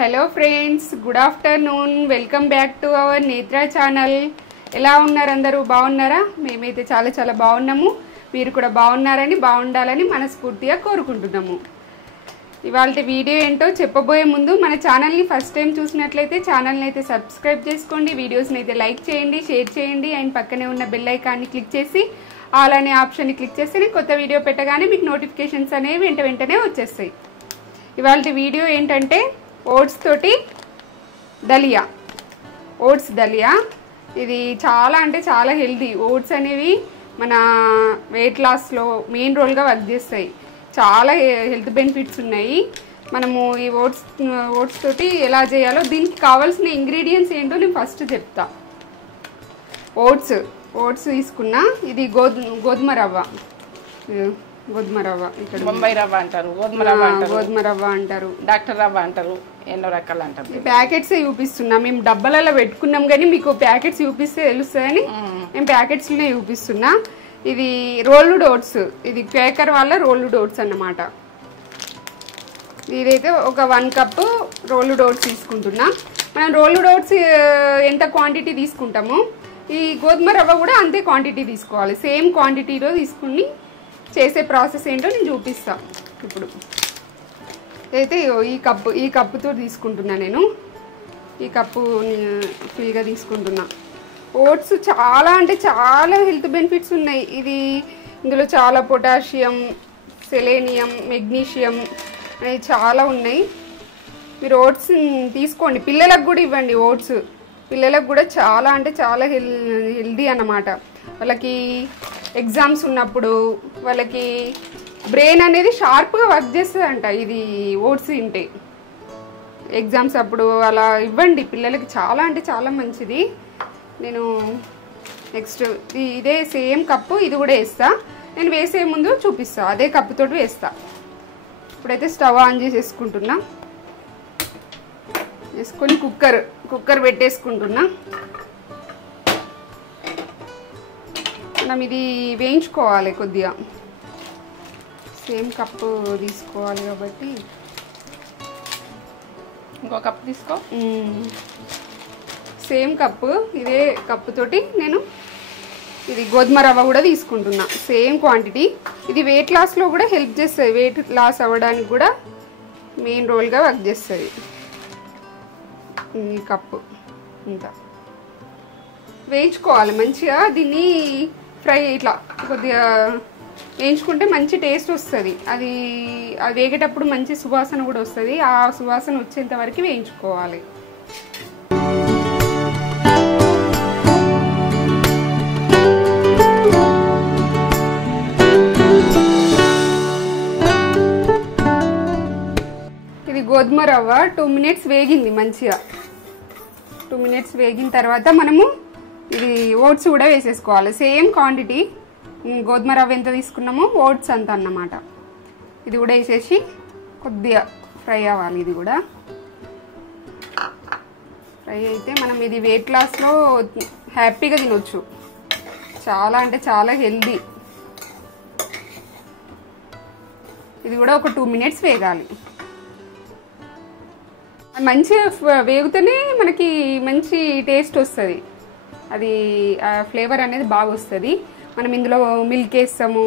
Hello friends, good afternoon. Welcome back to our నేత్ర channel. ఎలా ఉన్నారు అందరూ? బాగున్నారా? మేమైతే చాలా చాలా బాగున్నాము. మీరు కూడా బాగుండాలని మనస్ఫూర్తిగా కోరుకుంటున్నాము. ఇవాళ వీడియో ఏంటో చెప్పబోయే ముందు మన ఛానల్ని ఫస్ట్ టైం చూసినట్లయితే ఛానల్ని అయితే సబ్స్క్రైబ్ చేసుకోండి, వీడియోస్ని అయితే లైక్ చేయండి, షేర్ చేయండి, అండ్ పక్కనే ఉన్న బెల్ ఐకాన్ని క్లిక్ చేసి ఆల్ అనే ఆప్షన్ని క్లిక్ చేస్తే నేను కొత్త వీడియో పెట్టగానే మీకు నోటిఫికేషన్స్ అనేవి వెంటనే వచ్చేస్తాయి. ఇవాళ వీడియో ఏంటంటే ఓట్స్ తోటి దలియా. ఓట్స్ దలియా ఇది చాలా అంటే చాలా హెల్దీ. ఓట్స్ అనేవి మన వెయిట్ లాస్లో మెయిన్ రోల్గా వర్క్ చేస్తాయి. చాలా హెల్త్ బెనిఫిట్స్ ఉన్నాయి. మనము ఈ ఓట్స్ తోటి ఎలా చేయాలో, దీనికి కావాల్సిన ఇంగ్రీడియంట్స్ ఏంటో నేను ఫస్ట్ చెప్తా. ఓట్స్ తీసుకున్నా. ఇది గోధుమ రవ్వ. ఇక్కడ బొంబాయి రవ్వ అంటారు, గోధుమ రవ్వ అంటారు, డాక్టర్ రవ్వ అంటారు, ఎన్నో రకాలు అంటారు. ప్యాకెట్స్ చూపిస్తున్నా. మేము డబ్బాలలో పెట్టుకున్నాం కానీ మీకు ప్యాకెట్స్ చూపిస్తే తెలుస్తుందని మేము ప్యాకెట్స్ లోనే చూపిస్తున్నా. ఇది రోల్డ్ ఓట్స్. ఇది క్వేకర్ వాళ్ళ రోల్డ్ ఓట్స్ అన్నమాట. ఇదైతే ఒక 1 కప్ రోల్డ్ ఓట్స్ తీసుకుంటున్నా. మనం రోల్డ్ ఓట్స్ ఎంత క్వాంటిటీ తీసుకుంటామో ఈ గోధుమ రవ్వ కూడా అంతే క్వాంటిటీ తీసుకోవాలి. సేమ్ క్వాంటిటీలో తీసుకుని చేసే ప్రాసెస్ ఏంటో నేను చూపిస్తాను ఇప్పుడు. అయితే ఈ కప్పుతో తీసుకుంటున్నా. నేను ఈ కప్పు ఫుల్గా తీసుకుంటున్నా. ఓట్స్ చాలా అంటే చాలా హెల్త్ బెనిఫిట్స్ ఉన్నాయి. ఇందులో చాలా పొటాషియం, సెలేనియం, మెగ్నీషియం అనేవి చాలా ఉన్నాయి. మీరు ఓట్స్ తీసుకోండి, పిల్లలకు కూడా ఇవ్వండి. ఓట్స్ పిల్లలకు కూడా చాలా అంటే చాలా హెల్దీ అన్నమాట. వాళ్ళకి ఎగ్జామ్స్ ఉన్నప్పుడు వాళ్ళకి బ్రెయిన్ అనేది షార్ప్గా వర్క్ చేస్తుందంట. ఇది ఓట్స్ తింటే ఎగ్జామ్స్ అప్పుడు అలా ఇవ్వండి పిల్లలకి. చాలా అంటే చాలా మంచిది. నేను నెక్స్ట్ ఇదే సేమ్ కప్పు ఇది కూడా వేస్తా. నేను వేసే ముందు చూపిస్తా. అదే కప్పుతోటి వేస్తా. ఇప్పుడైతే స్టవ్ ఆన్ చేసేసుకుంటున్నా. వేసుకొని కుక్కర్ పెట్టేసుకుంటున్నా. మనం ఇది వేయించుకోవాలి కొద్దిగా. సేమ్ కప్పు తీసుకోవాలి కాబట్టి ఇంకో కప్పు తీసుకో. సేమ్ కప్పు, ఇదే కప్పుతోటి నేను ఇది గోధుమ రవ్వ కూడా తీసుకుంటున్నా. Same quantity. ఇది వెయిట్ లాస్లో కూడా హెల్ప్ చేస్తుంది. వెయిట్ లాస్ అవ్వడానికి కూడా మెయిన్ రోల్గా వర్క్ చేస్తుంది. ఈ కప్పు ఇంత వేయించుకోవాలి మంచిగా. దీన్ని ఫ్రై ఇట్లా కొద్దిగా వేయించుకుంటే మంచి టేస్ట్ వస్తుంది. అది వేగేటప్పుడు మంచి సువాసన కూడా వస్తుంది. ఆ సువాసన వచ్చేంత వరకు వేయించుకోవాలి. ఇది గోధుమ రవ్వ 2 minutes వేగింది మంచిగా. 2 minutes వేగిన తర్వాత మనము ఇది ఓట్స్ కూడా వేసేసుకోవాలి. Same quantity. గోధుమ రవ్వ ఎంత తీసుకున్నామో ఓట్స్ అంత అన్నమాట. ఇది కూడా వేసేసి కొద్దిగా ఫ్రై అవ్వాలి. ఇది కూడా ఫ్రై అయితే మనం ఇది వెయిట్ లాస్లో హ్యాపీగా తినొచ్చు. చాలా అంటే చాలా హెల్దీ. ఇది కూడా ఒక 2 minutes వేగాలి. మంచిగా వేగితేనే మనకి మంచి టేస్ట్ వస్తుంది. అది ఫ్లేవర్ అనేది బాగా వస్తుంది. మనం ఇందులో మిల్క్ వేస్తాము,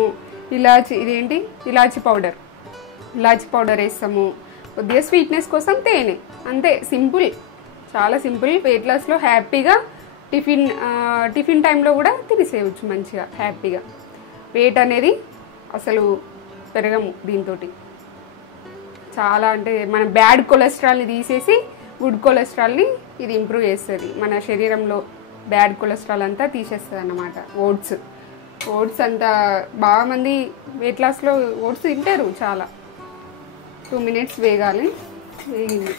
ఇలాచి పౌడర్ వేస్తాము, కొద్దిగా స్వీట్నెస్ కోసం తేనె, అంతే. సింపుల్, చాలా సింపుల్. వెయిట్ లాస్లో హ్యాపీగా టిఫిన్ టైంలో కూడా తినేసేయచ్చు మంచిగా హ్యాపీగా. వెయిట్ అనేది అసలు పెరగము దీంతో. చాలా అంటే మన బ్యాడ్ కొలెస్ట్రాల్ని తీసేసి గుడ్ కొలెస్ట్రాల్ని ఇది ఇంప్రూవ్ చేస్తుంది. మన శరీరంలో బ్యాడ్ కొలెస్ట్రాల్ అంతా తీసేస్తుంది అన్నమాట. ఓట్స్ అంతా బాగా మంది వెయిట్ లాస్లో ఓట్స్ తింటారు చాలా. 2 minutes వేగాలి. వేగింది.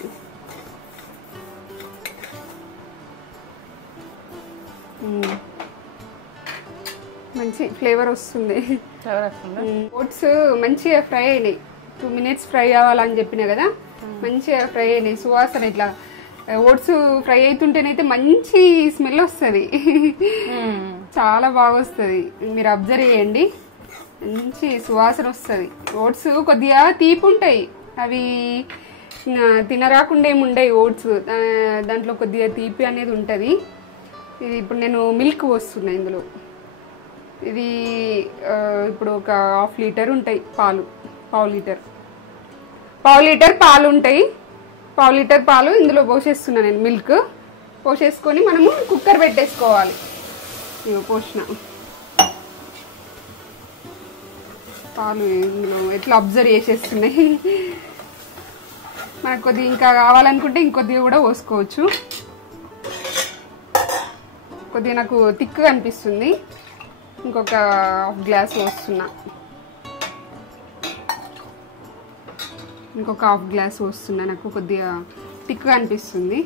మంచి ఫ్లేవర్ వస్తుంది. ఓట్స్ మంచిగా ఫ్రై అయినాయి. 2 minutes ఫ్రై అవ్వాలని చెప్పినా కదా, మంచిగా ఫ్రై అయినాయి. సువాసన ఇట్లా ఓట్స్ ఫ్రై అవుతుంటేనైతే మంచి స్మెల్ వస్తుంది. చాలా బాగా వస్తుంది. మీరు అబ్జర్వ్ చేయండి. మంచి సువాసన వస్తుంది. ఓట్స్ కొద్దిగా తీపి ఉంటాయి. అవి తినరాకుండా ఏమి ఉండవు ఓట్స్, దాంట్లో కొద్దిగా తీపి అనేది ఉంటుంది. ఇది ఇప్పుడు నేను మిల్క్ పోస్తున్నా ఇందులో. ఇది ఇప్పుడు ఒక 1/2 లీటర్ ఉంటాయి పాలు, పావు లీటర్ పాలు ఉంటాయి. పావు లీటర్ పాలు ఇందులో పోసేస్తున్నా నేను. మిల్క్ పోసేసుకొని మనము కుక్కర్ పెట్టేసుకోవాలి. ఇవి పోసిన పాలు ఇందులో ఎట్లా అబ్జర్వ్ చేసేస్తున్నాయి. మనకు కొద్దిగా ఇంకా కావాలనుకుంటే ఇంకొద్దిగా కూడా పోసుకోవచ్చు. కొద్దిగా నాకు థిక్గా అనిపిస్తుంది, ఇంకొక 1/2 గ్లాస్ పోస్తున్నా. ఇంకొక 1/2 గ్లాస్ పోస్తున్నా, నాకు కొద్దిగా థిక్గా అనిపిస్తుంది.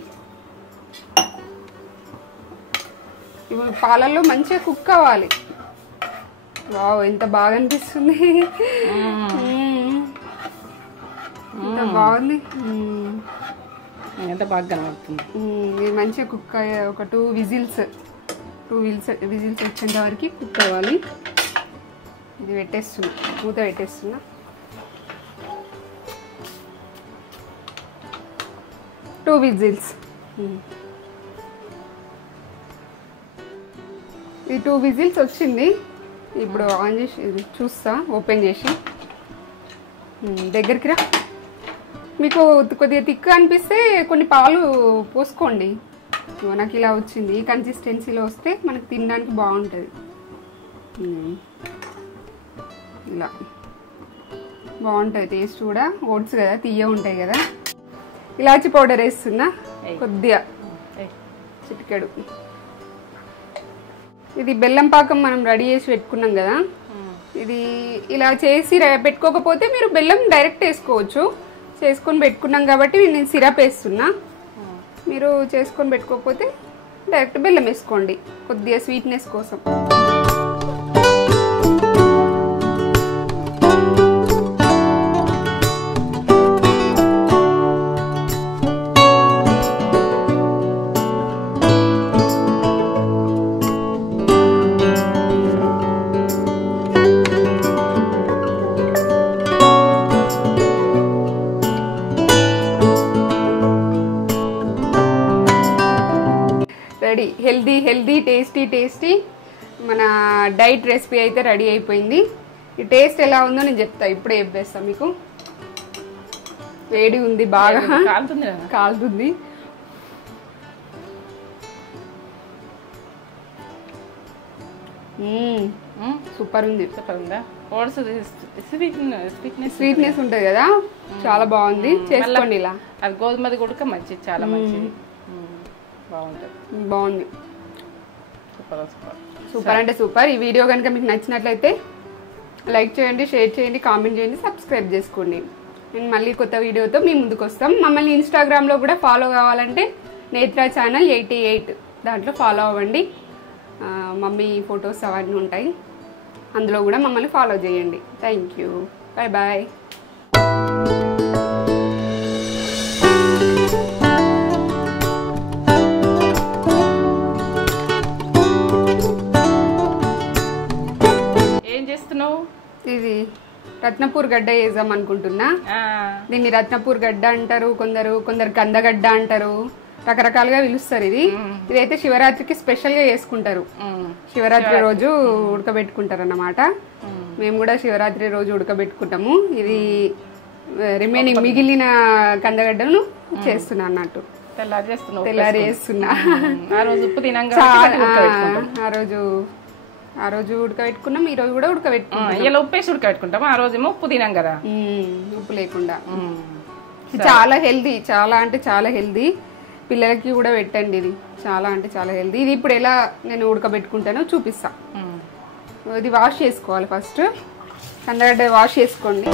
ఇప్పుడు పాలల్లో మంచిగా కుక్ అవ్వాలి. వావ్, ఎంత బాగా అనిపిస్తుంది, ఎంత బాగుంది, ఎంత బాగా కనబడుతుంది. ఇది మంచిగా కుక్ అయ్యే ఒక 2 విజిల్స్ వచ్చేంత వరకు కుక్ అవ్వాలి. ఇది పెట్టేస్తున్నా, మూత పెట్టేస్తున్నా. Two whistles. ఈ 2 విజిల్స్ వచ్చింది. ఇప్పుడు ఆన్ చేసి చూస్తా, ఓపెన్ చేసి. దగ్గరికి రా. మీకు కొద్దిగా థిక్గా అనిపిస్తే కొన్ని పాలు పోసుకోండి. నాకు ఇలా వచ్చింది, ఈ కన్సిస్టెన్సీలో వస్తే మనకు తినడానికి బాగుంటుంది. ఇలా బాగుంటుంది టేస్ట్ కూడా. ఓట్స్ కదా, తీయ ఉంటాయి కదా. ఇలాచి పౌడర్ వేస్తున్నా కొద్దిగా, చిటికెడు. ఇది బెల్లం పాకం మనం రెడీ చేసి పెట్టుకున్నాం కదా, ఇది ఇలా చేసి పెట్టుకోకపోతే మీరు బెల్లం డైరెక్ట్ వేసుకోవచ్చు. చేసుకొని పెట్టుకున్నాం కాబట్టి నేను సిరప్ వేస్తున్నా. మీరు చేసుకొని పెట్టుకోకపోతే డైరెక్ట్ బెల్లం వేసుకోండి కొద్దిగా స్వీట్నెస్ కోసం. రెడీ, హెల్దీ టేస్టీ మన డైట్ రెసిపీ అయితే రెడీ అయిపోయింది. ఈ టేస్ట్ ఎలా ఉందో నేను చెప్తా, ఇప్పుడే చెప్పేస్తా మీకు. వేడి ఉంది, బాగా కాలుతుంది. సూపర్ ఉంది. స్వీట్నెస్ ఉంటుంది కదా, చాలా బాగుంది. చేసుకోండి ఇలా. అది గోధుమది కూడా మంచిది, చాలా మంచిది, బాగుంది. సూపర్ అంటే సూపర్. ఈ వీడియో కనుక మీకు నచ్చినట్లయితే లైక్ చేయండి, షేర్ చేయండి, కామెంట్ చేయండి, సబ్స్క్రైబ్ చేసుకోండి. నేను మళ్ళీ కొత్త వీడియోతో మీ ముందుకు వస్తాం. మమ్మల్ని ఇన్స్టాగ్రామ్లో కూడా ఫాలో కావాలంటే నేత్రా ఛానల్ 88 దాంట్లో ఫాలో అవ్వండి. మమ్మీ ఫొటోస్ అవన్నీ ఉంటాయి, అందులో కూడా మమ్మల్ని ఫాలో చేయండి. Thank you, bye bye. ఇది రత్నపూర్ గడ్డ వేద్దాం అనుకుంటున్నా. దీన్ని రత్నపూర్ గడ్డ అంటారు, కొందరు కందగడ్డ అంటారు, రకరకాలుగా పిలుస్తారు. ఇదైతే శివరాత్రికి స్పెషల్ గా చేసుకుంటారు. శివరాత్రి రోజు ఉడకబెట్టుకుంటారు అన్నమాట. మేము కూడా శివరాత్రి రోజు ఉడకబెట్టుకుంటాము. ఇది రిమైనింగ్ మిగిలిన కందగడ్డను చేస్తున్నా అన్నట్టు. తెల్లారి చేస్తున్నా. ఆ రోజు ఉడకబెట్టుకున్నాం, ఈ రోజు కూడా ఉడకబెట్టుకున్నాం. ఇలా ఉప్పేసి ఉడకబెట్టుకుంటాం, ఆ రోజేమో ఉప్పు తినాం కదా, ఉప్పు లేకుండా. చాలా హెల్దీ, చాలా అంటే చాలా హెల్దీ. పిల్లలకి కూడా పెట్టండి, ఇది చాలా అంటే చాలా హెల్దీ. ఇది ఇప్పుడు ఎలా నేను ఉడకబెట్టుకుంటానో చూపిస్తా. ఇది వాష్ చేసుకోవాలి ఫస్ట్. కందగడ్డ వాష్ చేసుకోండి.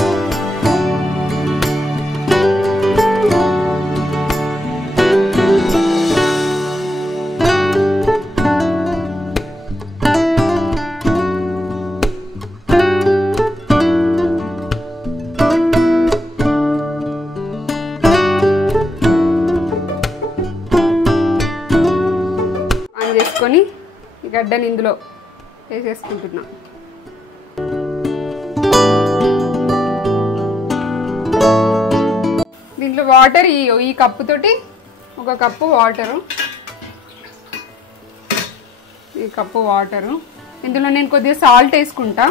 చేసుకొని ఈ గడ్డని ఇందులో వేసేసుకుంటున్నా. దీంట్లో వాటర్ ఈ కప్పు తోటి 1 కప్పు వాటరు, ఈ కప్పు వాటరు. ఇందులో నేను కొద్దిగా సాల్ట్ వేసుకుంటా.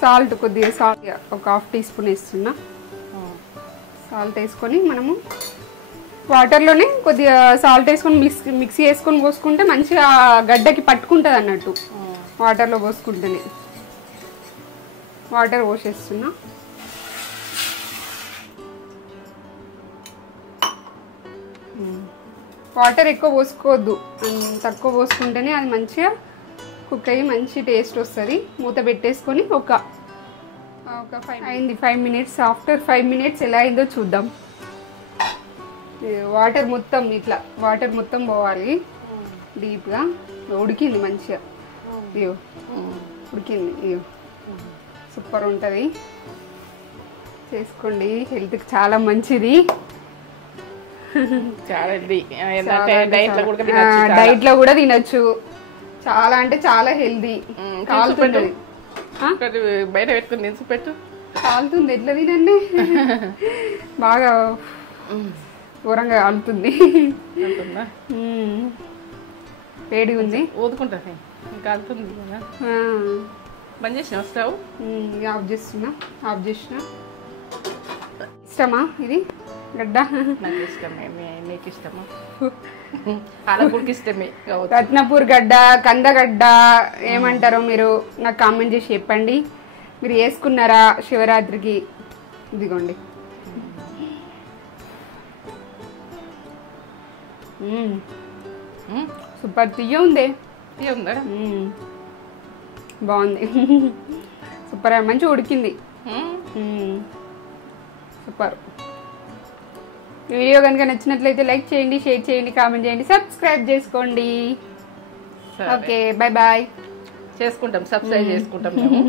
సాల్ట్ కొద్దిగా ఒక 1/2 టీ స్పూన్ వేస్తున్నా. సాల్ట్ వేసుకొని మనము వాటర్లోనే కొద్దిగా సాల్ట్ వేసుకొని మిక్సీ వేసుకొని పోసుకుంటే మంచిగా గడ్డకి పట్టుకుంటుంది అన్నట్టు. వాటర్లో పోసుకుంటేనే. వాటర్ పోసేస్తున్నా. వాటర్ ఎక్కువ పోసుకోవద్దు, తక్కువ పోసుకుంటేనే అది మంచిగా కుక్ అయ్యి మంచి టేస్ట్ వస్తుంది. మూత పెట్టేసుకొని ఒక 5 మినిట్స్. ఆఫ్టర్ 5 మినిట్స్ ఎలా అయిందో చూద్దాం. వాటర్ మొత్తం ఇట్లా వాటర్ మొత్తం పోవాలి డీప్గా. ఉడికింది మంచిగా. అయ్యో ఉడికింది. అయ్యో సూపర్ ఉంటుంది. చేసుకోండి, హెల్త్కి చాలా మంచిది. డైట్ లో కూడా తినచ్చు. చాలా అంటే చాలా హెల్దీ. కాలుతుంది, బయట పెట్టుకుని దించి పెట్టు. కాలుతుంది. ఎట్లా తినండి, బాగా ఘోరంగా కాలుతుంది. వేడిగా ఉంది. ఊదుకుంటా కాలుతుంది. బంద్ చేసిన స్టవ్ ఆఫ్ చేస్తున్నా. ఆఫ్ చేసిన. ఇష్టమా ఇది గడ్డ? నాకు ఇష్టమే. మీకు ఇష్టమా? పాలకూరకి ఇష్టమే. రత్నపూర్ గడ్డ, కందగడ్డ ఏమంటారో మీరు నాకు కామెంట్ చేసి చెప్పండి. మీరు వేసుకున్నారా శివరాత్రికి? ఇదిగోండి. సూపర్. తీయ ఉంది. తీయ ఉందా? బాగుంది. సూపర్. మంచిగా ఉడికింది. సూపర్. ఈ వీడియో కనుక నచ్చినట్లయితే లైక్ చేయండి, షేర్ చేయండి, కామెంట్ చేయండి, సబ్స్క్రైబ్ చేసుకోండి. Okay, bye bye. చేసుకుంటాం, సబ్స్క్రైబ్ చేసుకుంటాం మేము.